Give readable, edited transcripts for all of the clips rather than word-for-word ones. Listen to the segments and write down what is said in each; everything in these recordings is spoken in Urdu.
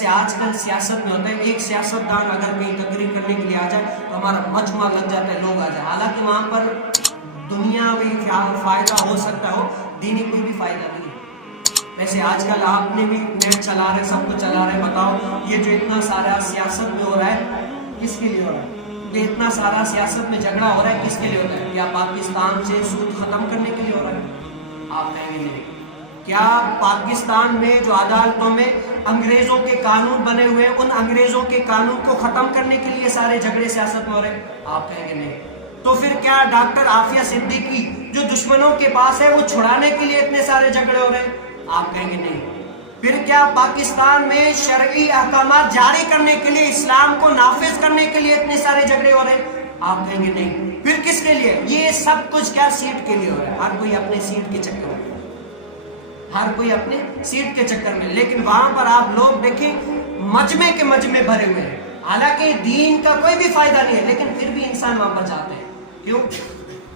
جیسے آج کل سیاست میں ہوتا ہے، ایک سیاستدان اگر کہیں تقریر کرنے کے لیے آ جائے تو ہمارا مجمع لگ جاتا ہے، لوگ آ جائیں، حالانکہ وہاں پر دنیاوی فائدہ ہو سکتا ہو، دینی کوئی بھی فائدہ نہیں ہے۔ ویسے آج کل آپ نے بھی نیٹ چلا رہے، سب کچھ چلا رہے، بتاؤ یہ جو اتنا سارا سیاست میں ہو رہا ہے کس کے لیے ہو رہا ہے؟ یہ اتنا سارا سیاست میں جھگڑا ہو رہا ہے کس کے لیے ہو رہا ہے؟ کیا پاکستان سے سود ختم کرنے کے لیے ہو رہا ہے؟ آپ کہیں گے نہیں۔ کیا پاکستان میں جو عدالتوں میں انگریزوں کے قانون بنے ہوئے ہیں، ان انگریزوں کے قانون کو ختم کرنے کے لیے سارے جھگڑے سیاست میں ہو رہے ہیں؟ آپ کہیں گے نہیں۔ تو پھر کیا ڈاکٹر عافیہ صدیقی جو دشمنوں کے پاس ہے وہ چھڑانے کے لیے اتنے سارے جھگڑے ہو رہے ہیں؟ آپ کہیں گے نہیں۔ پھر کیا پاکستان میں شرعی احکامات جاری کرنے کے لیے، اسلام کو نافذ کرنے کے لیے اتنے سارے جھگڑے ہو رہے ہیں؟ آپ کہیں گے نہیں۔ پھر کس کے لیے؟ یہ سب کچھ کیا سیٹ کے لیے ہو رہا ہے؟ ہر کوئی اپنے سیٹ کے چکر میں، ہر کوئی اپنے سیٹ کے چکر میں۔ لیکن وہاں پر آپ لوگ دیکھیں مجمع کے مجمع بھرے ہوئے ہیں، حالانکہ دین کا کوئی بھی فائدہ نہیں ہے، لیکن پھر بھی انسان وہاں پر جاتے ہیں۔ کیوں؟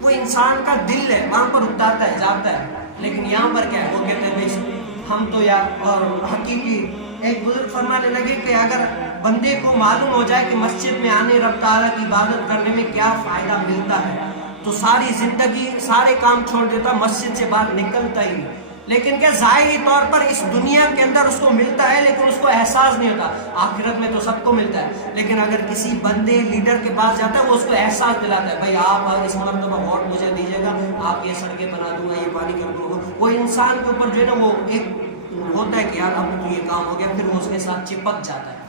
وہ انسان کا دل ہے، وہاں پر اکتاتا ہے، جاتا ہے۔ لیکن یہاں پر کیا ہے؟ وہ کہتے ہیں بھائی ہم تو یار، اور حقیقی ایک بزرگ فرمانے لگے کہ اگر بندے کو معلوم ہو جائے کہ مسجد میں آنے، رب تعالیٰ کی عبادت کرنے میں کیا فائدہ ملتا ہے، تو ساری زندگی سارے کام چھوڑ دیتا، مسجد سے باہر نکلتا ہی نہیں۔ لیکن کیا ظاہری طور پر اس دنیا کے اندر اس کو ملتا ہے، لیکن اس کو احساس نہیں ہوتا۔ آخرت میں تو سب کو ملتا ہے، لیکن اگر کسی بندے لیڈر کے پاس جاتا ہے وہ اس کو احساس دلاتا ہے، بھائی آپ اس مرتبہ ووٹ مجھے دیجیے گا، آپ یہ سڑکیں بنا دوں گا، یہ پانی کر دوں گا۔ وہ انسان کے اوپر جو ہے نا وہ ایک ہوتا ہے کہ یار اب تو یہ کام ہو گیا، پھر وہ اس کے ساتھ چپک جاتا ہے۔